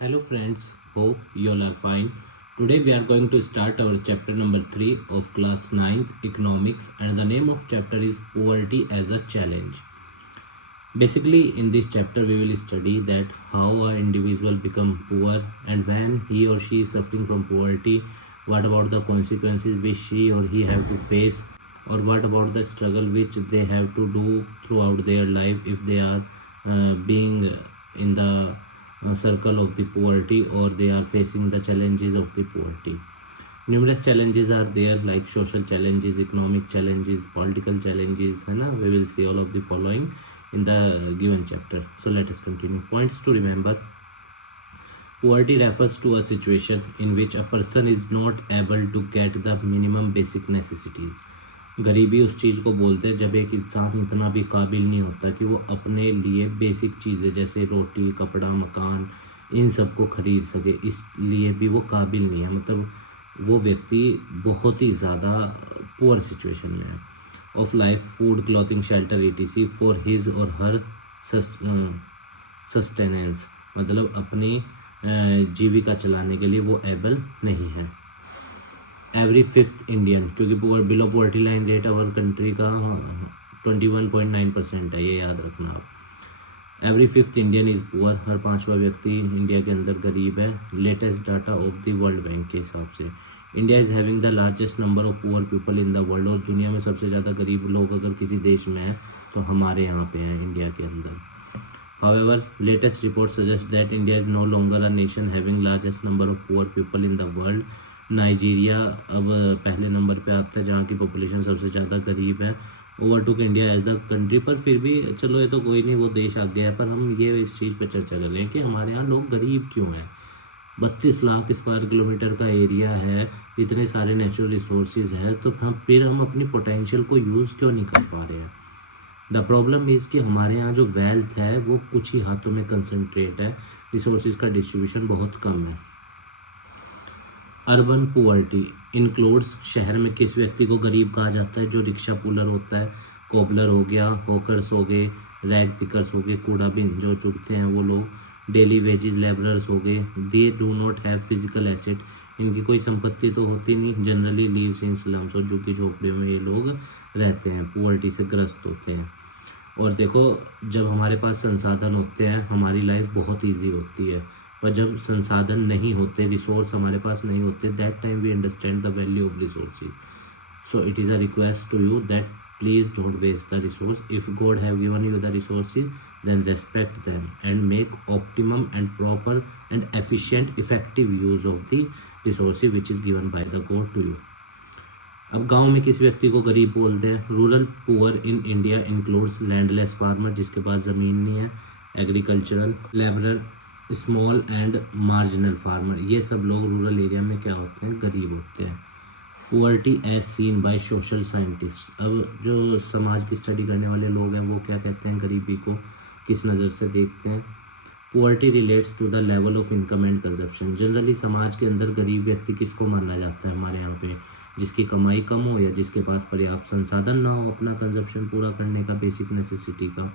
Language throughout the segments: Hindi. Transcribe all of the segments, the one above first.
Hello friends, hope you all are fine. Today we are going to start our chapter number 3 of class 9 economics, and the name of chapter is poverty as a challenge. Basically in this chapter we will study that how an individual become poor, and when he or she is suffering from poverty, what about the consequences which she or he have to face, or what about the struggle which they have to do throughout their life if they are being in the circle of the poverty, or they are facing the challenges of the poverty. Numerous challenges are there, like social challenges, economic challenges, political challenges, we will see all of the following in the given chapter. So let us continue. Points to remember: poverty refers to a situation in which a person is not able to get the minimum basic necessities. गरीबी उस चीज़ को बोलते हैं जब एक इंसान इतना भी काबिल नहीं होता कि वो अपने लिए बेसिक चीज़ें जैसे रोटी, कपड़ा, मकान, इन सब को खरीद सके, इसलिए भी वो काबिल नहीं है, मतलब वो व्यक्ति बहुत ही ज़्यादा पुअर सिचुएशन में है of life, food, clothing, shelter etc for his और हर सस्टेनेंस, मतलब अपनी जीविका चलाने के लिए वो एबल नहीं है. एवरी फिफ्थ इंडियन, क्योंकि below poverty line rate our country का 21.9% है, ये याद रखना आप. Every fifth Indian is poor, हर पांचवा व्यक्ति इंडिया के अंदर गरीब है. Latest data of the world bank के हिसाब से India is having the largest number of poor people in the world, और दुनिया में सबसे ज़्यादा गरीब लोग अगर किसी देश में हैं तो हमारे यहाँ पे हैं, इंडिया के अंदर. However, latest reports suggest that India is no longer a nation having largest number of poor people in the world. Nigeria अब पहले नंबर पे आता है जहाँ की पॉपुलेशन सबसे ज़्यादा गरीब है, overtook India as the country. पर फिर भी चलो ये तो कोई नहीं, वो देश आ गया है, पर हम ये इस चीज़ पर चर्चा कर रहे हैं कि हमारे यहाँ लोग गरीब क्यों हैं. 32 लाख स्क्वायर किलोमीटर का एरिया है, इतने सारे नेचुरल रिसोर्सेज है, तो हम अपनी पोटेंशियल को यूज़ क्यों नहीं कर पा रहे हैं. द प्रॉब्लम इज़ कि हमारे यहाँ जो वेल्थ है वो कुछ ही हाथों में कंसंट्रेट है, रिसोर्सेज का डिस्ट्रीब्यूशन बहुत कम है. अर्बन पुअर्टी इंक्लूड्स, शहर में किस व्यक्ति को गरीब कहा जाता है? जो रिक्शा पुलर होता है, कोबलर हो गया, हॉकर्स हो गए, रैग पिकर्स हो गए, कूड़ा बिन जो चुगते हैं वो लोग, डेली वेजेस लेबरर्स हो गए. They do not have physical asset, इनकी कोई संपत्ति तो होती नहीं. जनरली लीव्स इन स्लम्स, और झुग्गी झोपड़ियों में ये लोग रहते हैं, पुअर्टी से ग्रस्त होते हैं. और देखो, जब हमारे पास संसाधन होते हैं हमारी लाइफ बहुत ईजी होती है, पर जब संसाधन नहीं होते, रिसोर्स हमारे पास नहीं होते, that time we understand the value of resources. So it is a request to you that please don't waste the resource. If God have given you the resources then respect them and make optimum and proper and efficient effective use of the resources which is given by the God to you. अब गांव में किस व्यक्ति को गरीब बोलते हैं? Rural poor in India includes landless farmer, जिसके पास ज़मीन नहीं है, agricultural labourer, small and marginal farmer, ये सब लोग रूरल एरिया में क्या होते हैं? गरीब होते हैं. Poverty as seen by social scientist, अब जो समाज की स्टडी करने वाले लोग हैं वो क्या कहते हैं? गरीबी को किस नज़र से देखते हैं? Poverty relates to the level of income and consumption. Generally समाज के अंदर गरीब व्यक्ति किसको माना जाता है हमारे यहाँ पे? जिसकी कमाई कम हो या जिसके पास पर्याप्त संसाधन ना हो अपना कंजप्शन पूरा करने का, बेसिक नेसेसिटी का.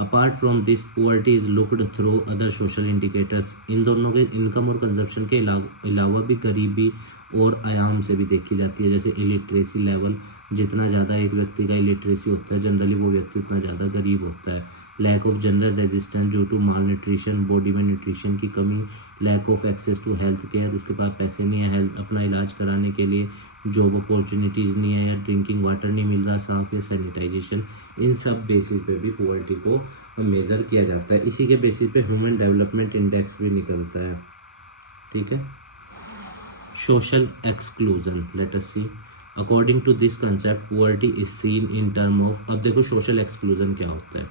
Apart from this poverty is looked through other social indicators. इन दोनों के इनकम और कंजप्शन के अलावा भी गरीबी और आयाम से भी देखी जाती है, जैसे इलिटरेसी लेवल. जितना ज़्यादा एक व्यक्ति का इलिटरेसी होता है जनरली वो व्यक्ति उतना ज़्यादा गरीब होता है. Lack of general resistance due to malnutrition, body में न्यूट्रिशन की कमी. Lack of access to health care, उसके पास पैसे नहीं है हेल्थ अपना इलाज कराने के लिए. जॉब अपॉर्चुनिटीज़ नहीं है, या ड्रिंकिंग वाटर नहीं मिल रहा साफ़, या सैनिटाइजेशन. इन सब बेसिस पे भी पॉवर्टी को मेज़र किया जाता है. इसी के बेसिस पे ह्यूमन डेवलपमेंट इंडेक्स भी निकलता है. ठीक है. Social exclusion, let us see. According to this concept poverty is seen in term of, अब देखो सोशल एक्सक्लूजन क्या होता है?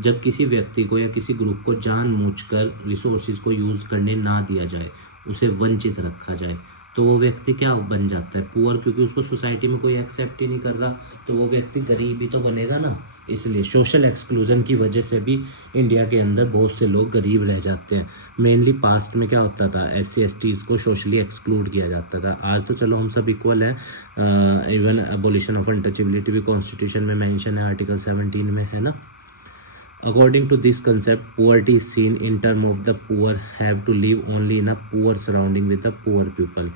जब किसी व्यक्ति को या किसी ग्रुप को जानबूझकर रिसोर्सेज को यूज़ करने ना दिया जाए, उसे वंचित रखा जाए, तो वो व्यक्ति क्या बन जाता है? पुअर, क्योंकि उसको सोसाइटी में कोई एक्सेप्ट ही नहीं कर रहा, तो वो व्यक्ति गरीब ही तो बनेगा ना. इसलिए सोशल एक्सक्लूजन की वजह से भी इंडिया के अंदर बहुत से लोग गरीब रह जाते हैं. मेनली पास्ट में क्या होता था? SC/STs को सोशली एक्सक्लूड किया जाता था. आज तो चलो हम सब इक्वल हैं. इवन एबोलिशन ऑफ अनटचेबिलिटी भी कॉन्स्टिट्यूशन में मेंशन है, आर्टिकल 17 में है ना. According to this concept, poverty is seen in terms of the poor have to live only in a poor surrounding with the poor people.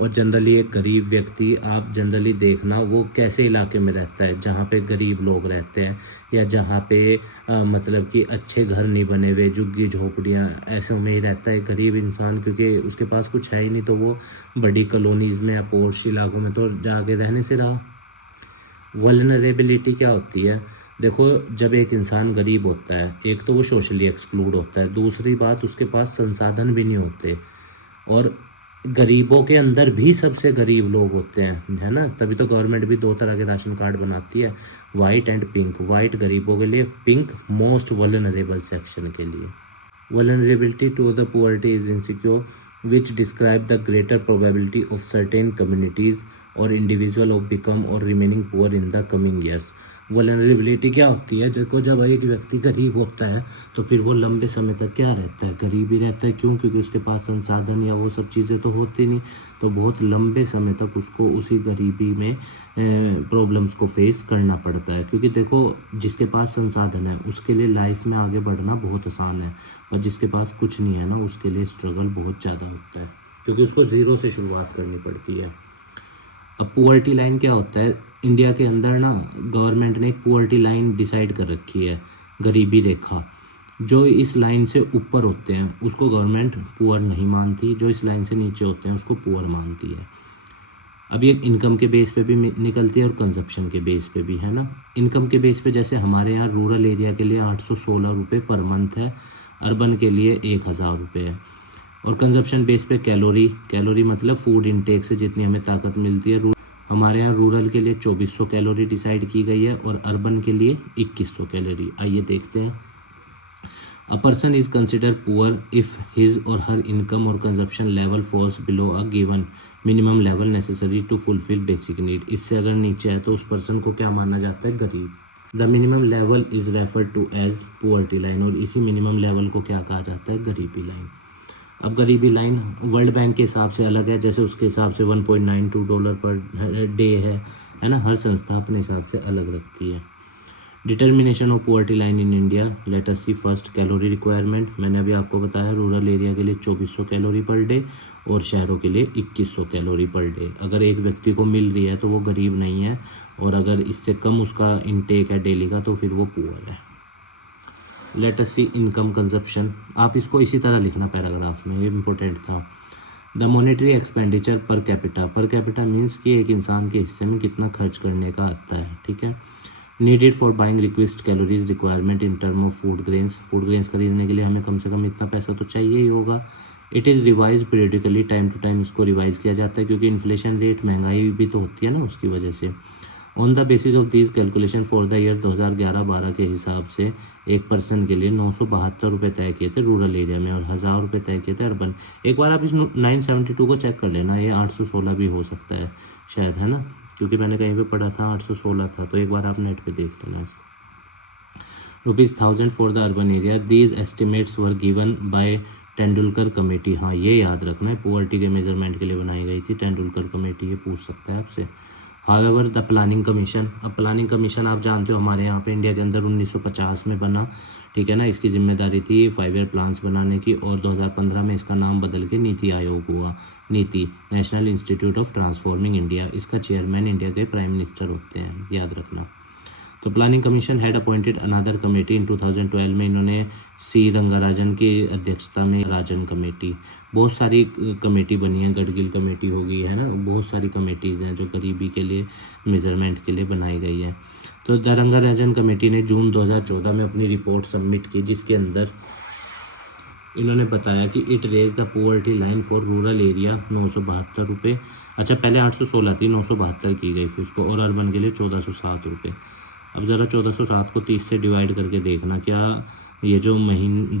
और जनरली एक गरीब व्यक्ति आप जनरली देखना वो कैसे इलाके में रहता है, जहाँ पे गरीब लोग रहते हैं या जहाँ पे मतलब कि अच्छे घर नहीं बने हुए, झुग्गी झोपड़ियाँ, ऐसे में ही रहता है गरीब इंसान, क्योंकि उसके पास कुछ है ही नहीं, तो वो बड़ी कॉलोनीज़ में या पोर्श इलाकों में तो जाके रहने से रहा। वल्नरेबिलिटी क्या होती है? देखो, जब एक इंसान गरीब होता है, एक तो वो सोशली एक्सक्लूड होता है, दूसरी बात उसके पास संसाधन भी नहीं होते, और गरीबों के अंदर भी सबसे गरीब लोग होते हैं, है ना। तभी तो गवर्नमेंट भी 2 तरह के राशन कार्ड बनाती है, वाइट एंड पिंक। वाइट गरीबों के लिए, पिंक मोस्ट वल्नरेबल सेक्शन के लिए। Vulnerability to the poverty is insecure which describe the greater probability of certain communities और इंडिविजुअल ऑफ बिकम और remaining poor in the coming years. Vulnerability क्या होती है? देखो, जब एक व्यक्ति गरीब होता है तो फिर वो लंबे समय तक क्या रहता है? गरीब ही रहता है। क्यों? क्योंकि उसके पास संसाधन या वो सब चीज़ें तो होती नहीं, तो बहुत लंबे समय तक उसको उसी गरीबी में प्रॉब्लम्स को फेस करना पड़ता है। क्योंकि देखो, जिसके पास संसाधन है उसके लिए लाइफ में आगे बढ़ना बहुत आसान है, पर जिसके पास कुछ नहीं है ना, उसके लिए स्ट्रगल बहुत ज़्यादा होता है, क्योंकि उसको ज़ीरो से शुरुआत करनी पड़ती है। अब पुअर्टी लाइन क्या होता है? इंडिया के अंदर ना गवर्नमेंट ने एक पुअर्टी लाइन डिसाइड कर रखी है, गरीबी रेखा। जो इस लाइन से ऊपर होते हैं उसको गवर्नमेंट पुअर नहीं मानती, जो इस लाइन से नीचे होते हैं उसको पुअर मानती है। अब ये इनकम के बेस पे भी निकलती है और कंजप्शन के बेस पे भी, है ना। इनकम के बेस पे जैसे हमारे यहाँ रूरल एरिया के लिए 816 रुपये पर मंथ है, अर्बन के लिए 1000 रुपये है। और कंजप्शन बेस पे कैलोरी मतलब फूड इनटेक से जितनी हमें ताकत मिलती है, हमारे यहाँ रूरल के लिए 2400 कैलोरी डिसाइड की गई है और अर्बन के लिए 2100 कैलोरी। आइए देखते हैं। A person is consider poor if his और हर इनकम और consumption level falls below a given minimum level necessary to fulfil basic need. इससे अगर नीचे है तो उस पर्सन को क्या माना जाता है? गरीब। The minimum level is referred to as poverty line, और इसी मिनिमम लेवल को क्या कहा जाता है? गरीबी लाइन। अब गरीबी लाइन वर्ल्ड बैंक के हिसाब से अलग है, जैसे उसके हिसाब से $1.92 पर डे है ना। हर संस्था अपने हिसाब से अलग रखती है। Determination of poverty line in India, let us see first calorie requirement. मैंने अभी आपको बताया रूरल एरिया के लिए 2400 कैलोरी पर डे और शहरों के लिए 2100 कैलोरी पर डे। अगर एक व्यक्ति को मिल रही है तो वो गरीब नहीं है, और अगर इससे कम उसका इनटेक है डेली का तो फिर वो पुअर है। लेट अस सी इनकम कंजप्शन। आप इसको इसी तरह लिखना पैराग्राफ में, ये इंपॉर्टेंट था। The monetary expenditure per capita means कि एक इंसान के हिस्से में कितना खर्च करने का आता है, ठीक है। Needed for buying request calories requirement in term of food grains खरीदने के लिए हमें कम से कम इतना पैसा तो चाहिए ही होगा। It is revise periodically, time to time इसको रिवाइज किया जाता है, क्योंकि इन्फ्लेशन रेट, महंगाई भी तो होती है ना, उसकी वजह से। On the basis of this calculation for the year 2011-12 के हिसाब से एक पर्सन के लिए 972 रुपये तय किए थे रूरल एरिया में, और 1000 रुपये तय किए थे अर्बन। एक बार आप इस 972 को चेक कर लेना, ये 816 भी हो सकता है शायद, है ना, क्योंकि मैंने कहीं पे पढ़ा था 816 था, तो एक बार आप नेट पे देख लेना इसको। ₹1000 for the urban area. These estimates were given by Tendulkar committee. हाँ, ये याद रखना है, पुअर्टी के मेजरमेंट के लिए बनाई गई थी तेंदुलकर कमेटी, ये पूछ सकता है आपसे। हावेवर द प्लानिंग कमीशन, अब प्लानिंग कमीशन आप जानते हो हमारे यहाँ पे इंडिया के अंदर 1950 में बना, ठीक है ना। इसकी जिम्मेदारी थी 5 ईयर प्लान्स बनाने की, और 2015 में इसका नाम बदल के नीति आयोग हुआ। Niti, national institute of transforming India. इसका चेयरमैन इंडिया के प्राइम मिनिस्टर होते हैं, याद रखना। तो planning commission had appointed another committee in 2012 में, इन्होंने सी रंगाराजन की अध्यक्षता में राजन कमेटी। बहुत सारी कमेटी बनी है, गडगिल कमेटी होगी, है ना, बहुत सारी कमेटीज़ हैं जो गरीबी के लिए मेजरमेंट के लिए बनाई गई है। तो द रंगाराजन कमेटी ने जून 2014 में अपनी रिपोर्ट सबमिट की, जिसके अंदर इन्होंने बताया कि it raise the poverty line for rural area 972 रुपये। अच्छा, पहले 816 थी, 972 की गई फिर उसको, और अर्बन के लिए 1407 रुपये। अब ज़रा 1407 को 30 से डिवाइड करके देखना, क्या ये जो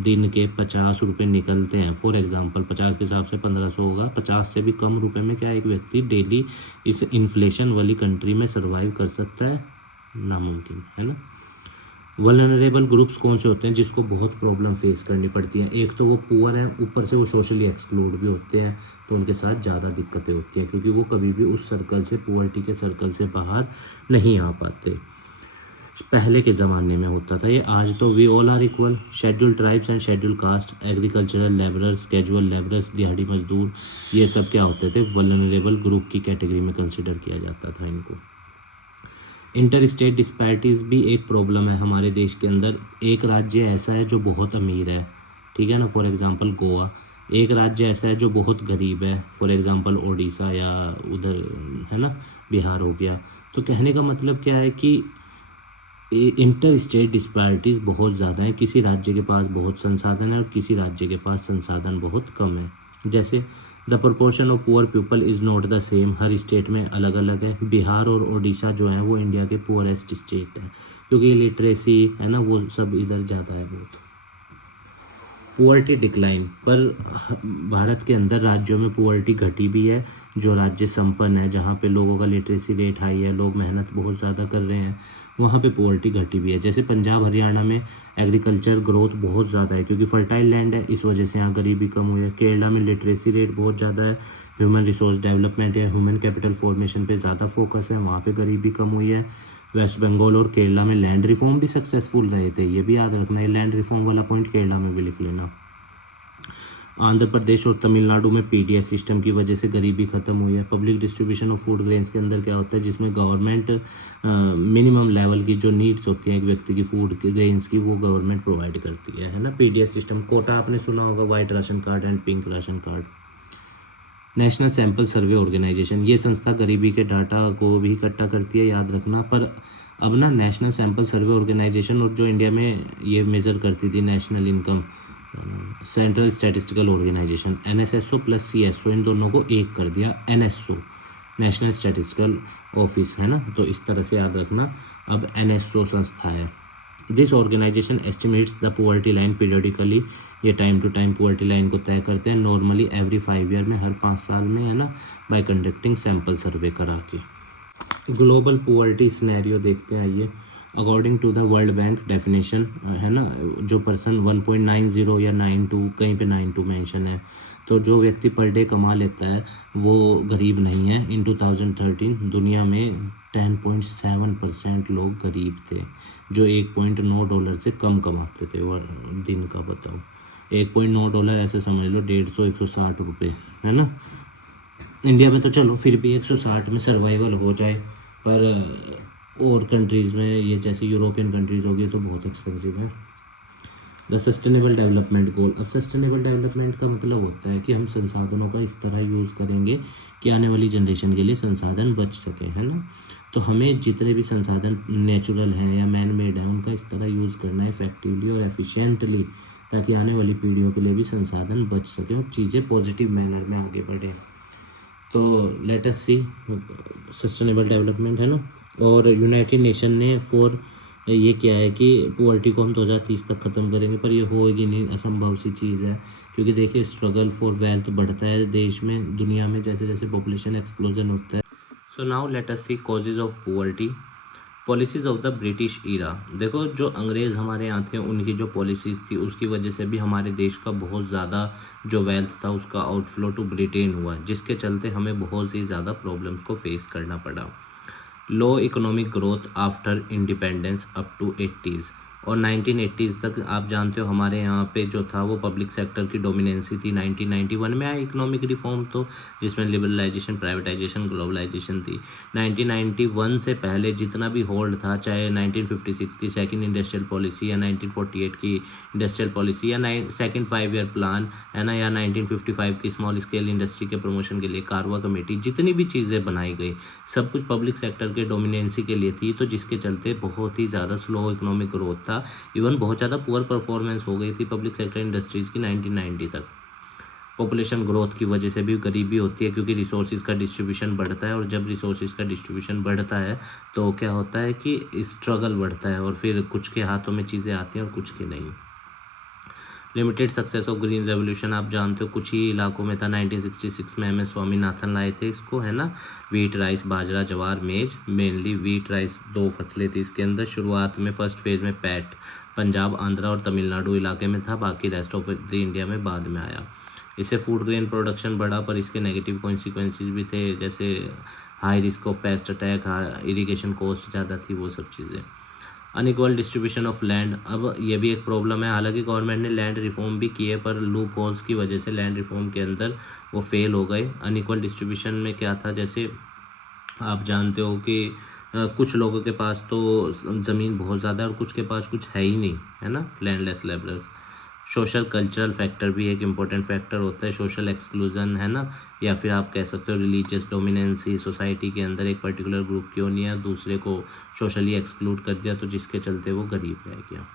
दिन के 50 रुपये निकलते हैं, फॉर एग्जांपल 50 के हिसाब से 1500 होगा, 50 से भी कम रुपए में क्या एक व्यक्ति डेली इस इन्फ्लेशन वाली कंट्री में सर्वाइव कर सकता है? नामुमकिन, है ना। वल्नरेबल ग्रुप्स कौन से होते हैं जिसको बहुत प्रॉब्लम फेस करनी पड़ती है? एक तो वो पुअर हैं, ऊपर से वो सोशली एक्सक्लूड भी होते हैं, तो उनके साथ ज़्यादा दिक्कतें होती हैं, क्योंकि वो कभी भी उस सर्कल से, पुअर्टी के सर्कल से बाहर नहीं आ पाते। पहले के ज़माने में होता था ये। आज तो we all are equal. Schedule tribes and schedule caste, agricultural labourers, casual labourers, दिहाड़ी मजदूर, ये सब क्या होते थे, वल्नरेबल ग्रुप की कैटेगरी में कंसिडर किया जाता था इनको। इंटर स्टेट डिस्पैरिटीज़ भी एक प्रॉब्लम है हमारे देश के अंदर। एक राज्य ऐसा है जो बहुत अमीर है, ठीक है ना, फॉर एग्जांपल गोवा। एक राज्य ऐसा है जो बहुत गरीब है, फॉर एग्जांपल उड़ीसा या उधर है ना बिहार हो गया। तो कहने का मतलब क्या है कि इंटर स्टेट डिस्पैरिटीज़ बहुत ज़्यादा हैं। किसी राज्य के पास बहुत संसाधन है और किसी राज्य के पास संसाधन बहुत कम है। जैसे the proportion of poor people is not the same, her state में अलग अलग है। बिहार और उड़ीसा जो है वो इंडिया के पुअरेस्ट स्टेट है, क्योंकि लिटरेसी है ना वो सब इधर ज़्यादा है बहुत। पुअर्टी डिक्लाइन, पर भारत के अंदर राज्यों में पुअर्टी घटी भी है। जो राज्य संपन्न है, जहाँ पे लोगों का लिटरेसी रेट हाई है, लोग मेहनत बहुत ज़्यादा कर रहे हैं, वहाँ पे पुअर्टी घटी भी है। जैसे पंजाब हरियाणा में एग्रीकल्चर ग्रोथ बहुत ज़्यादा है, क्योंकि फर्टाइल लैंड है, इस वजह से यहाँ गरीबी कम हुई है। केरला में लिटरेसी रेट बहुत ज़्यादा है, ह्यूमन रिसोर्स डेवलपमेंट या ह्यूमन कैपिटल फॉर्मेशन पे ज़्यादा फोकस है, वहाँ पे गरीबी कम हुई है। वेस्ट बंगाल और केरला में लैंड रिफॉर्म भी सक्सेसफुल रहे थे, ये भी याद रखना है। लैंड रिफॉर्म वाला पॉइंट केरला में भी लिख लेना। आंध्र प्रदेश और तमिलनाडु में पीडीएस सिस्टम की वजह से गरीबी खत्म हुई है। Public distribution of food grains के अंदर क्या होता है, जिसमें गवर्नमेंट मिनिमम लेवल की जो नीड्स होती हैं एक व्यक्ति की फूड की ग्रेन्स की, वो गवर्नमेंट प्रोवाइड करती है ना। पीडीएस सिस्टम, कोटा आपने सुना होगा, white ration card and pink ration card. National sample survey organisation, ये संस्था गरीबी के डाटा को भी इकट्ठा करती है, याद रखना। पर अब ना नेशनल सैंपल सर्वे ऑर्गेनाइजेशन और जो इंडिया में ये मेज़र करती थी national income, central statistical organisation, NSSO plus CSO, इन दोनों को एक कर दिया एनएसओ, नेशनल स्टैटिस्टिकल ऑफिस है ना। तो इस तरह से याद रखना, अब एनएसओ संस्था है। This organisation estimates the poverty line periodically, ये time to time poverty line को तय करते हैं, नॉर्मली एवरी 5 ईयर में, हर 5 साल में है ना, बाय कंडक्टिंग सैंपल सर्वे करा के। ग्लोबल पुअर्टी सिनेरियो देखते हैं आइए। According to the world Bank definition है ना, जो पर्सन 1.90 या 92, कहीं पे 92 मेंशन है, तो जो व्यक्ति पर डे कमा लेता है वो गरीब नहीं है। इन 2013 दुनिया में 10.7% लोग गरीब थे, जो $1.9 से कम कमाते थे दिन का। बताओ, $1.9 ऐसे समझ लो 150-160 रुपये है ना। इंडिया में तो चलो फिर भी 160 में सर्वाइवल हो जाए, पर और कंट्रीज़ में, ये जैसे यूरोपियन कंट्रीज़ हो गई, तो बहुत एक्सपेंसिव है। द सस्टेनेबल डेवलपमेंट गोल, अब सस्टेनेबल डेवलपमेंट का मतलब होता है कि हम संसाधनों का इस तरह यूज़ करेंगे कि आने वाली जनरेशन के लिए संसाधन बच सके, है ना। तो हमें जितने भी संसाधन नेचुरल हैं या मैन मेड हैं, उनका इस तरह यूज़ करना है इफेक्टिवली और एफिशिएंटली, ताकि आने वाली पीढ़ियों के लिए भी संसाधन बच सके और चीज़ें पॉजिटिव मैनर में आगे बढ़ें। तो लेट अस सी सस्टेनेबल डेवलपमेंट है ना। और यूनाइटेड नेशन ने ये किया है कि पुअर्टी को हम 2030 तक ख़त्म करेंगे, पर ये होएगी नहीं, असंभव सी चीज़ है। क्योंकि देखिए स्ट्रगल फॉर वेल्थ बढ़ता है देश में, दुनिया में, जैसे जैसे पॉपुलेशन एक्सप्लोजन होता है। So now let us see causes of poverty. Policies of the British era, देखो जो अंग्रेज़ हमारे यहाँ थे उनकी जो पॉलिसीज़ थी उसकी वजह से भी हमारे देश का बहुत ज़्यादा जो वेल्थ था उसका आउटफ्लो टू ब्रिटेन हुआ, जिसके चलते हमें बहुत ही ज़्यादा प्रॉब्लम्स को फेस करना पड़ा। Low economic growth after independence up to 80s और 1980s तक आप जानते हो हमारे यहाँ पे जो था वो पब्लिक सेक्टर की डोमिनेंसी थी। 1991 में आया इकोनॉमिक रिफॉर्म, तो जिसमें लिबरलाइजेशन, प्राइवेटाइजेशन, ग्लोबलाइजेशन थी। 1991 से पहले जितना भी होल्ड था, चाहे 1956 की सेकंड इंडस्ट्रियल पॉलिसी या 1948 की इंडस्ट्रियल पॉलिसी या सेकंड 5 ईयर प्लान है ना, या 1955 की स्मॉल स्केल इंडस्ट्री के प्रमोशन के लिए कारवा कमेटी, जितनी भी चीज़ें बनाई गई सब कुछ पब्लिक सेक्टर के डोमिनेंसी के लिए थी, तो जिसके चलते बहुत ही ज़्यादा स्लो इकोनॉमिक ग्रोथ था। इवन बहुत ज़्यादा पुअर परफॉर्मेंस हो गई थी पब्लिक सेक्टर इंडस्ट्रीज़ की 1990 तक। पॉपुलेशन ग्रोथ की वजह से भी गरीबी होती है, क्योंकि रिसोर्सेज का डिस्ट्रीब्यूशन बढ़ता है, और जब रिसोर्सेज का डिस्ट्रीब्यूशन बढ़ता है तो क्या होता है कि स्ट्रगल बढ़ता है, और फिर कुछ के हाथों में चीज़ें आती हैं और कुछ के नहीं। Limited success of green revolution, आप जानते हो कुछ ही इलाकों में था। 1966 में MS स्वामीनाथन लाए थे इसको, है ना। वीट, राइस, बाजरा, ज्वार, मेज, मेनली वीट राइस 2 फसलें थी इसके अंदर। शुरुआत में फर्स्ट फेज में पैट पंजाब, आंध्रा और तमिलनाडु इलाके में था, बाकी रेस्ट ऑफ द इंडिया में बाद में आया। इससे फूड ग्रेन प्रोडक्शन बढ़ा, पर इसके नेगेटिव कॉन्सिक्वेंसेज भी थे, जैसे high risk of paste attack, irrigation cost ज़्यादा थी, वो सब चीज़ें। अनइक्वल डिस्ट्रीब्यूशन ऑफ लैंड, अब ये भी एक प्रॉब्लम है। हालांकि गवर्नमेंट ने लैंड रिफॉर्म भी किए पर लूप होल्स की वजह से लैंड रिफॉर्म के अंदर वो फेल हो गए। अनइक्वल डिस्ट्रीब्यूशन में क्या था, जैसे आप जानते हो कि कुछ लोगों के पास तो ज़मीन बहुत ज़्यादा है और कुछ के पास कुछ है ही नहीं, है ना, landless labourers. Social cultural factor भी एक इम्पोर्टेंट फैक्टर होता है, सोशल एक्सक्लूजन, है ना, या फिर आप कह सकते हो रिलीजियस डोमिनेंसी। सोसाइटी के अंदर एक पर्टिकुलर ग्रुप क्यों नहीं है, दूसरे को सोशली एक्सक्लूड कर दिया, तो जिसके चलते वो गरीब रह गया।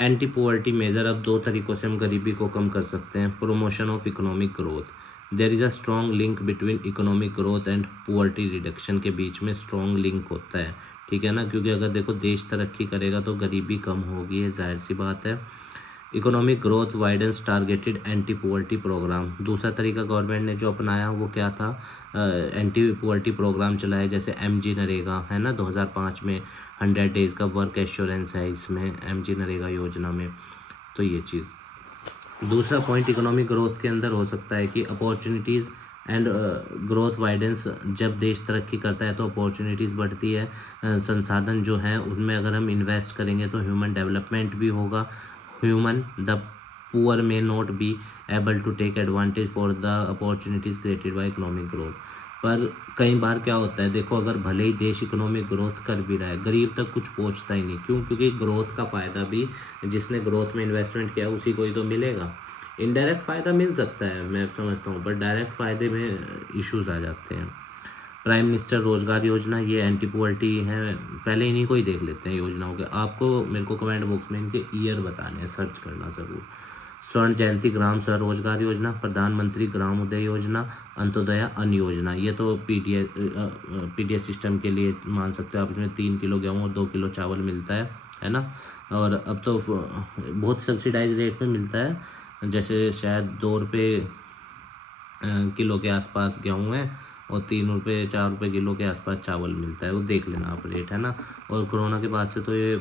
एंटी पॉवर्टी मेजर, अब दो तरीक़ों से हम गरीबी को कम कर सकते हैं। Promotion of economic growth, there is a strong link between economic growth and poverty reduction, के बीच में स्ट्रॉन्ग लिंक होता है, ठीक है ना, क्योंकि अगर देखो देश तरक्की करेगा तो गरीबी कम होगी, ये जाहिर सी बात है। Economic growth widens targeted anti poverty programme, दूसरा तरीका गवर्नमेंट ने जो अपनाया वो क्या था, एंटी पुअर्टी प्रोग्राम चलाया, जैसे MG नरेगा, है ना, 2005 में 100 डेज़ का वर्क एश्योरेंस है इसमें, MG नरेगा योजना में। तो ये चीज़, दूसरा पॉइंट इकोनॉमिक ग्रोथ के अंदर हो सकता है कि अपॉर्चुनिटीज़ एंड ग्रोथ वाइडेंस, जब देश तरक्की करता है तो अपॉर्चुनिटीज़ बढ़ती है, संसाधन जो हैं उनमें अगर हम इन्वेस्ट करेंगे तो ह्यूमन डेवलपमेंट भी होगा। Human the poor may not be able to take advantage for the opportunities created by economic growth. पर कई बार क्या होता है, देखो अगर भले ही देश इकोनॉमिक ग्रोथ कर भी रहा है, गरीब तक कुछ पहुंचता ही नहीं। क्यों? क्योंकि ग्रोथ का फ़ायदा भी जिसने ग्रोथ में इन्वेस्टमेंट किया उसी को ही तो मिलेगा। इनडायरेक्ट फ़ायदा मिल सकता है, मैं समझता हूँ, बट डायरेक्ट फ़ायदे में इश्यूज आ जाते हैं। प्राइम मिनिस्टर रोजगार योजना, ये एंटी पॉवर्टी है, पहले इन्हीं को ही देख लेते हैं योजनाओं के। आपको मेरे को कमेंट बॉक्स में इनके ईयर बताने हैं, सर्च करना ज़रूर। स्वर्ण जयंती ग्राम स्वरोजगार योजना, प्रधानमंत्री ग्राम उदय योजना, अंत्योदय अन्न योजना, ये तो पीडीएस सिस्टम के लिए मान सकते हो आप। इसमें 3 किलो गेहूँ और 2 किलो चावल मिलता है ना। और अब तो बहुत सब्सिडाइज रेट में मिलता है, जैसे शायद 2 रुपये किलो के आसपास गेहूँ है और 3 रुपये 4 रुपये किलो के आसपास चावल मिलता है, वो देख लेना आप रेट, है ना। और कोरोना के बाद से तो ये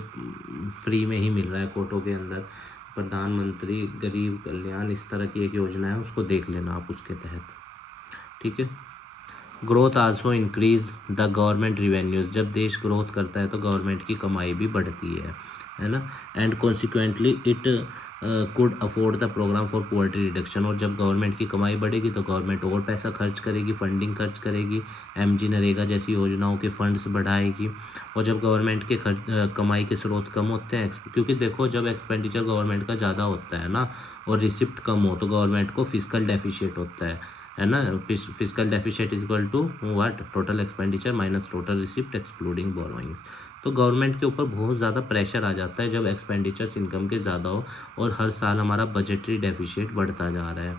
फ्री में ही मिल रहा है कोटों के अंदर। प्रधानमंत्री गरीब कल्याण, इस तरह की एक योजना है, उसको देख लेना आप उसके तहत, ठीक है। Growth also increase the government revenues, जब देश ग्रोथ करता है तो गवर्नमेंट की कमाई भी बढ़ती है ना। And consequently it could afford the programme for poverty reduction, और जब गवर्नमेंट की कमाई बढ़ेगी तो गवर्नमेंट और पैसा खर्च करेगी, फंडिंग खर्च करेगी, MG नरेगा जैसी योजनाओं के फंड्स बढ़ाएगी। और जब गवर्नमेंट के कमाई के स्रोत कम होते हैं, क्योंकि देखो जब एक्सपेंडिचर गवर्नमेंट का ज़्यादा होता है ना और रिसिप्ट कम हो तो गवर्नमेंट को फिस्कल डेफिशिएट होता है ना। Fiscal deficit is equal to what, total expenditure minus total receipt excluding borrowings. तो गवर्नमेंट के ऊपर बहुत ज़्यादा प्रेशर आ जाता है जब एक्सपेंडिचर्स इनकम के ज़्यादा हो, और हर साल हमारा बजटरी डेफिशिएट बढ़ता जा रहा है।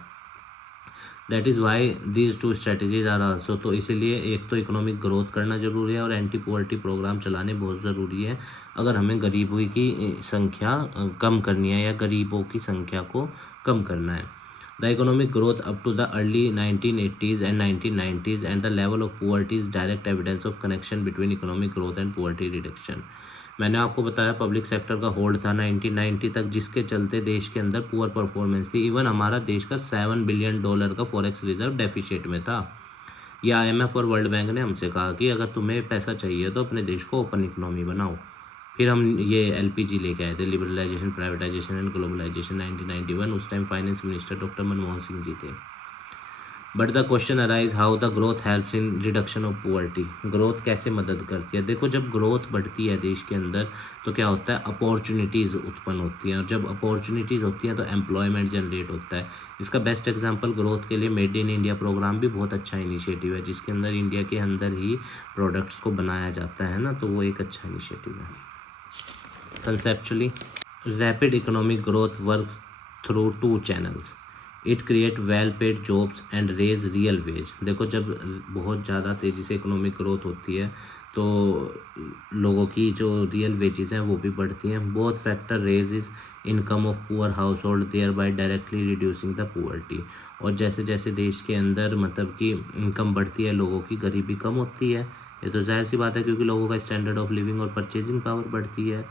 That is why these two strategies are also, तो इसीलिए एक तो इकोनॉमिक ग्रोथ करना ज़रूरी है और एंटी पॉवर्टी प्रोग्राम चलाने बहुत ज़रूरी है, अगर हमें गरीबों की संख्या कम करनी है या गरीबों की संख्या को कम करना है। The economic growth up to the early 1980s and 1990s and the level of poverty is direct evidence of connection between economic growth and poverty reduction. मैंने आपको बताया पब्लिक सेक्टर का होल्ड था 1990 तक, जिसके चलते देश के अंदर पुअर परफॉर्मेंस थी। इवन हमारा देश का $7 बिलियन का फॉरेक्स रिजर्व डेफिशिएट में था। ये IMF और वर्ल्ड बैंक ने हमसे कहा कि अगर तुम्हें पैसा चाहिए तो अपने देश को ओपन इकोनॉमी बनाओ। फिर हम ये LPG लेके आए थे, लिबरलाइजेशन प्राइवेटाइजेशन एंड ग्लोबलाइजेशन, 1991। उस time finance minister doctor Manmohan Singh ji थे। But the question arise how the growth helps in reduction of poverty, growth कैसे मदद करती है। देखो जब ग्रोथ बढ़ती है देश के अंदर तो क्या होता है, अपॉर्चुनिटीज़ उत्पन्न होती हैं, और जब अपॉर्चुनिटीज़ होती हैं तो एम्प्लॉयमेंट जनरेट होता है। इसका बेस्ट एग्जांपल ग्रोथ के लिए मेड इन इंडिया प्रोग्राम भी बहुत अच्छा इनिशिएटिव है, जिसके अंदर इंडिया के अंदर ही प्रोडक्ट्स को बनाया जाता है ना, तो वो एक अच्छा इनिशिएटिव है। Conceptually, rapid economic growth works through 2 channels. It create well-paid jobs and raise real wage. देखो जब बहुत ज़्यादा तेज़ी से इकोनॉमिक ग्रोथ होती है तो लोगों की जो रियल वेजेस हैं वो भी बढ़ती हैं। Both factor raises income of poor household thereby directly reducing the poverty. और जैसे जैसे देश के अंदर मतलब कि इनकम बढ़ती है लोगों की गरीबी कम होती है। ये तो जाहिर सी बात है क्योंकि लोगों का स्टैंडर्ड ऑफ लिविंग और परचेजिंग पावर बढ़ती है।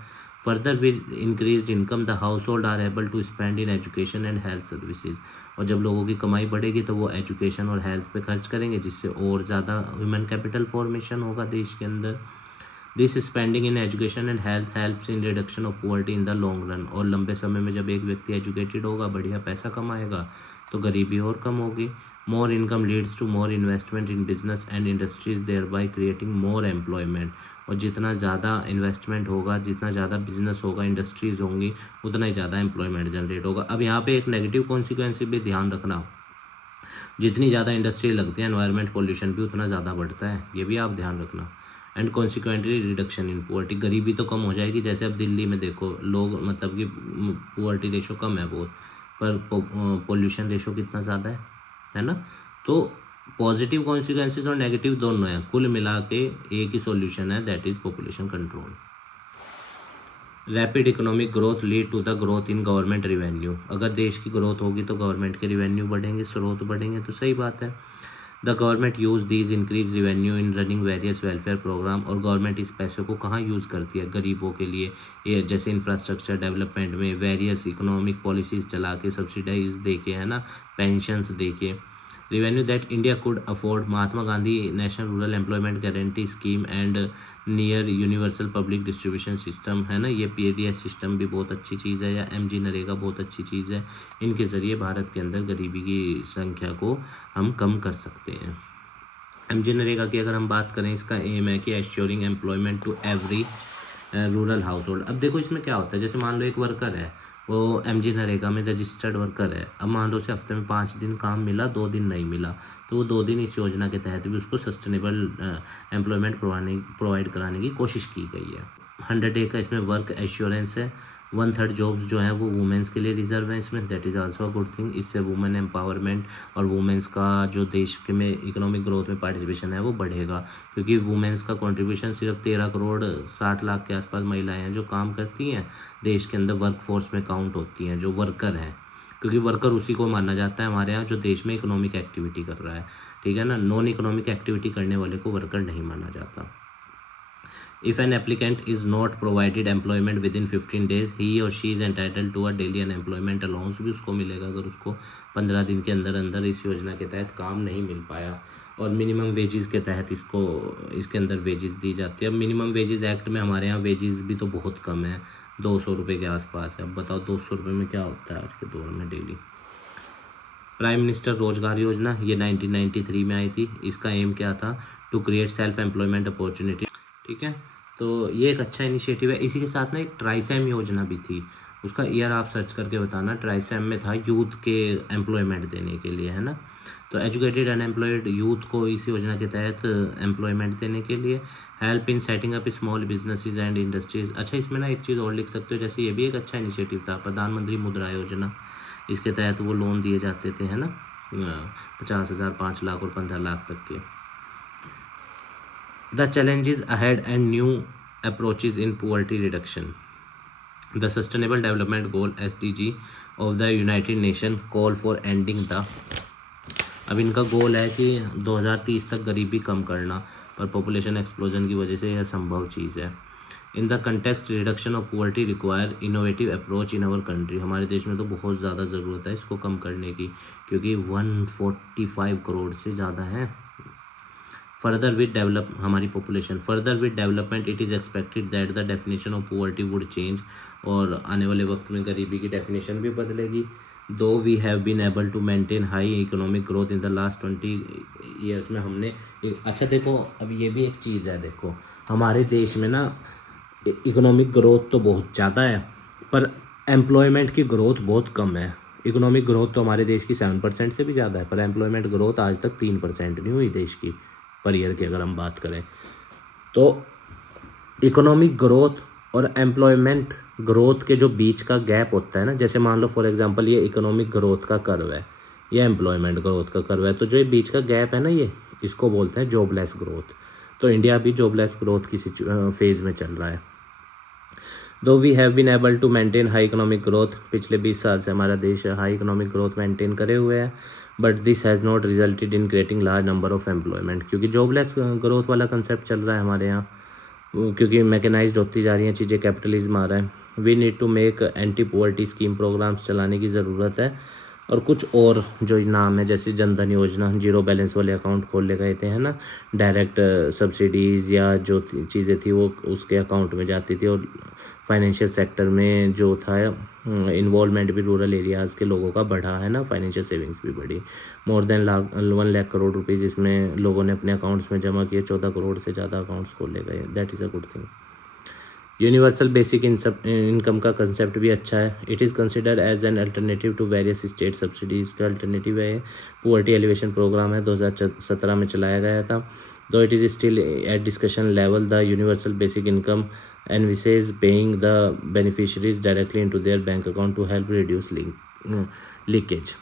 Further with increase income the household are able to spend in education and health services. और जब लोगों की कमाई बढ़ेगी तो वो एजुकेशन और हेल्थ पे खर्च करेंगे, जिससे और ज़्यादा ह्यूमन कैपिटल फॉर्मेशन होगा देश के अंदर। This spending in education and health helps in reduction of poverty in the long run. और लंबे समय में जब एक व्यक्ति एजुकेटेड होगा, बढ़िया पैसा कमाएगा, तो गरीबी और कम होगी। More income leads to more investment in business and industries, thereby creating more employment. और जितना ज़्यादा इन्वेस्टमेंट होगा, जितना ज़्यादा बिजनेस होगा, इंडस्ट्रीज़ होंगी, उतना ही ज़्यादा एम्प्लॉयमेंट जनरेट होगा। अब यहाँ पे एक नेगेटिव कॉन्सिक्वेंस भी ध्यान रखना, जितनी ज़्यादा इंडस्ट्री लगती है, एनवायरनमेंट पोल्यूशन भी उतना ज़्यादा बढ़ता है, ये भी आप ध्यान रखना। And consequently reduction in poverty, गरीबी तो कम हो जाएगी। जैसे अब दिल्ली में देखो, लोग मतलब कि पुअर्टी रेशो कम है बहुत, पर पोल्यूशन रेशो कितना ज़्यादा है ना। तो पॉजिटिव कॉन्सिक्वेंसेस और नेगेटिव दोनों हैं, कुल मिला के एक ही सॉल्यूशन है, that is population control. Rapid economic growth lead to the growth in government revenue. अगर देश की ग्रोथ होगी तो गवर्नमेंट के रिवेन्यू बढ़ेंगे, स्रोत बढ़ेंगे, तो सही बात है। The government use these increase revenue in running various welfare programme. और गवर्नमेंट इस पैसे को कहाँ यूज़ करती है, गरीबों के लिए, ये जैसे इंफ्रास्ट्रक्चर डेवलपमेंट में, वेरियस इकोनॉमिक पॉलिसीज़ चला के, सब्सिडाइज दे के, है ना, पेंशंस दे के। Revenue that India could afford, Mahatma Gandhi national rural employment guarantee scheme and near universal public distribution system, है ना, ये PADS सिस्टम भी बहुत अच्छी चीज़ है, या MG नरेगा बहुत अच्छी चीज़ है। इनके ज़रिए भारत के अंदर गरीबी की संख्या को हम कम कर सकते हैं। MG नरेगा की अगर हम बात करें, इसका एम है कि assuring employment to every rural household. अब देखो इसमें क्या होता है, जैसे मान लो एक वर्कर है, वो MG नरेगा में रजिस्टर्ड वर्कर है। अब मान लो उसे हफ्ते में 5 दिन काम मिला, 2 दिन नहीं मिला, तो वो 2 दिन इस योजना के तहत भी उसको सस्टेनेबल एम्प्लॉयमेंट प्रोवाइड कराने की कोशिश की गई है। 100 डे का इसमें वर्क एश्योरेंस है। 1/3 जॉब्स जो हैं वो वुमेंस के लिए रिजर्व हैं इसमें, that is also a good thing. इससे वुमेन एम्पावरमेंट और वुमेंस का जो देश के में इकोनॉमिक ग्रोथ में पार्टिसिपेशन है वो बढ़ेगा, क्योंकि वुमेंस का कंट्रीब्यूशन सिर्फ 13 करोड़ 60 लाख के आसपास महिलाएं हैं जो काम करती हैं देश के अंदर, वर्क फोर्स में काउंट होती हैं, जो वर्कर हैं, क्योंकि वर्कर उसी को माना जाता है हमारे यहाँ जो देश में इकोनॉमिक एक्टिविटी कर रहा है, ठीक है ना। नॉन इकोनॉमिक एक्टिविटी करने वाले को वर्कर नहीं माना जाता। If an applicant is not provided employment within 15 days, he or she is entitled to a daily unemployment allowance भी उसको मिलेगा अगर उसको 15 दिन के अंदर अंदर इस योजना के तहत काम नहीं मिल पाया। और मिनिमम वेजेस के तहत इसके अंदर वेजेस दी जाती है। अब मिनिमम वेजेस एक्ट में हमारे यहाँ वेजेस भी तो बहुत कम है, 200 रुपये के आसपास है। अब बताओ 200 रुपये में क्या होता है आज के दौर में डेली। प्राइम मिनिस्टर रोजगार योजना, ये 1993 में आई थी। इसका एम क्या था, to create self employment opportunity, ठीक है। तो ये एक अच्छा इनिशिएटिव है। इसी के साथ ना एक ट्राइसैम योजना भी थी, उसका ईयर आप सर्च करके बताना। ट्राइसैम में था यूथ के एम्प्लॉयमेंट देने के लिए, है ना। तो एजुकेटेड अनएम्प्लॉयड यूथ को इस योजना के तहत एम्प्लॉयमेंट देने के लिए। Help in setting up small businesses and industries. अच्छा, इसमें ना एक चीज़ और लिख सकते हो, जैसे ये भी एक अच्छा इनिशिएटिव था, प्रधानमंत्री मुद्रा योजना। इसके तहत वो लोन दिए जाते थे, है ना, 50,000, 5 लाख और 15 लाख तक के। The challenges ahead and new approaches in poverty reduction. The Sustainable Development Goal (SDG) of the United Nations call for ending the। अब इनका गोल है कि 2030 तक गरीबी कम करना, पर पॉपुलेशन एक्सप्लोजन की वजह से यह संभव चीज़ है। In the context reduction of poverty require innovative approach in our country. हमारे देश में तो बहुत ज़्यादा ज़रूरत है इसको कम करने की, क्योंकि 145 करोड़ से ज़्यादा है। फर्दर विद डेवलप हमारी population, further with development it is expected that the definition of poverty would change. और आने वाले वक्त में गरीबी की डेफिनेशन भी बदलेगी। Though we have been able to maintain high economic growth in the last 20 years में हमने। अच्छा देखो, अब ये भी एक चीज़ है, देखो हमारे देश में ना इकोनॉमिक ग्रोथ तो बहुत ज़्यादा है, पर एम्प्लॉयमेंट की ग्रोथ बहुत कम है। इकोनॉमिक ग्रोथ तो हमारे देश की 7% से भी ज़्यादा है, पर एम्प्लॉयमेंट ग्रोथ आज तक 3% नहीं हुई देश की पर ईयर की अगर हम बात करें तो। इकोनॉमिक ग्रोथ और एम्प्लॉयमेंट ग्रोथ के जो बीच का गैप होता है ना, जैसे मान लो फॉर एग्जांपल ये इकोनॉमिक ग्रोथ का कर्व है, ये एम्प्लॉयमेंट ग्रोथ का कर्व है, तो जो ये बीच का गैप है ना, ये इसको बोलते हैं जॉबलेस ग्रोथ। तो इंडिया अभी जॉबलेस ग्रोथ की फेज़ में चल रहा है। Though we have been able to maintain high economic growth, पिछले 20 साल से हमारा देश हाई इकोनॉमिक ग्रोथ मेंटेन करे हुए है, but this has not resulted in creating large number of employment. क्योंकि जॉबलेस ग्रोथ वाला कंसेप्ट चल रहा है हमारे यहाँ, क्योंकि मैकेनाइज्ड होती जा रही हैं चीज़ें, कैपिटलिज्म आ रहा है। We need to make anti poverty scheme programmes चलाने की ज़रूरत है। और कुछ और जो नाम है जैसे जनधन योजना, जीरो बैलेंस वाले अकाउंट खोले गए थे, है ना, डायरेक्ट सब्सिडीज़ या जो चीज़ें थी वो उसके अकाउंट में जाती थी। और फाइनेंशियल सेक्टर में जो था इन्वॉल्वमेंट भी रूरल एरियाज़ के लोगों का बढ़ा, है ना, फाइनेंशियल सेविंग्स भी बढ़ी। More than 1 lakh crore rupees इसमें लोगों ने अपने अकाउंट्स में जमा किए, 14 करोड़ से ज़्यादा अकाउंट्स खोले गए। That is a good thing. Universal basic income का कंसेप्ट भी अच्छा है। It is considered as an alternative to various state subsidies का अल्टरनेटिव है। पुअर्टी एलिवेशन प्रोग्राम है, 2017 में चलाया गया था। Though it is still at discussion level, the universal basic income envisages paying the beneficiaries directly into their bank account to help reduce leakage.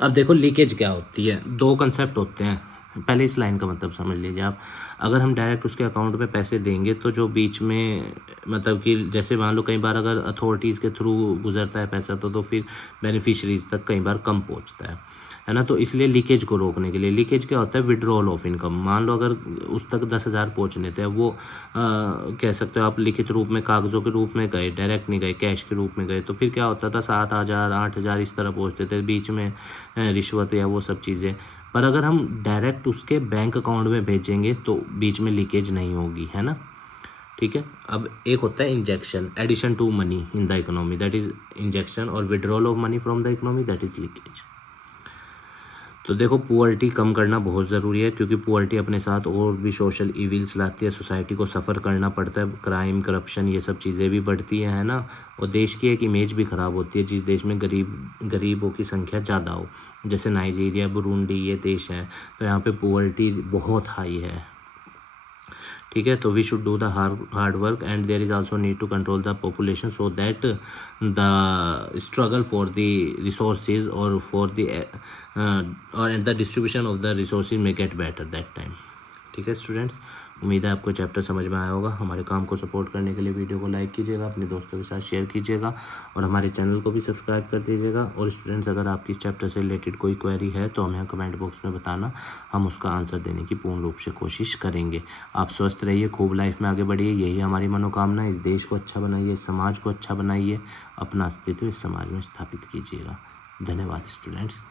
अब देखो लीकेज क्या होती है, दो कंसेप्ट होते हैं। पहले इस लाइन का मतलब समझ लीजिए आप। अगर हम डायरेक्ट उसके अकाउंट में पैसे देंगे तो जो बीच में मतलब कि जैसे मान लो कई बार अगर अथॉरिटीज़ के थ्रू गुजरता है पैसा तो फिर बेनिफिशरीज तक कई बार कम पहुंचता है ना। तो इसलिए लीकेज को रोकने के लिए, लीकेज क्या होता है, विड्रॉल ऑफ इनकम। मान लो अगर उस तक 10,000 पहुँचने थे, वो कह सकते हो आप लिखित रूप में कागज़ों के रूप में गए, डायरेक्ट नहीं गए, कैश के रूप में गए, तो फिर क्या होता था 7,000 8,000 इस तरह पहुँचते थे, बीच में रिश्वत या वो सब चीज़ें। पर अगर हम डायरेक्ट उसके बैंक अकाउंट में भेजेंगे तो बीच में लीकेज नहीं होगी, है ना, ठीक है। अब एक होता है injection, addition to money in the economy, that is injection, और withdrawal of money from the economy, that is leakage. तो देखो पुअर्टी कम करना बहुत ज़रूरी है, क्योंकि पुअर्टी अपने साथ और भी सोशल इविल्स लाती है, सोसाइटी को सफ़र करना पड़ता है, क्राइम करप्शन ये सब चीज़ें भी बढ़ती हैं, है ना। और देश की एक इमेज भी ख़राब होती है जिस देश में गरीबों की संख्या ज़्यादा हो, जैसे नाइजीरिया, बुरुंडी ये देश हैं, तो यहाँ पे पुअर्टी बहुत हाई है, ठीक है। तो we should do the hard work and there is also need to control the population so that the struggle for the resources और फॉर द और and the distribution of the resources may get better that time, ठीक है स्टूडेंट्स। उम्मीद है आपको चैप्टर समझ में आया होगा। हमारे काम को सपोर्ट करने के लिए वीडियो को लाइक कीजिएगा, अपने दोस्तों के साथ शेयर कीजिएगा और हमारे चैनल को भी सब्सक्राइब कर दीजिएगा। और स्टूडेंट्स अगर आपकी इस चैप्टर से रिलेटेड कोई क्वेरी है तो हमें कमेंट बॉक्स में बताना, हम उसका आंसर देने की पूर्ण रूप से कोशिश करेंगे। आप स्वस्थ रहिए, खूब लाइफ में आगे बढ़िए, यही हमारी मनोकामना है। इस देश को अच्छा बनाइए, इस समाज को अच्छा बनाइए, अपना अस्तित्व इस समाज में स्थापित कीजिएगा। धन्यवाद स्टूडेंट्स।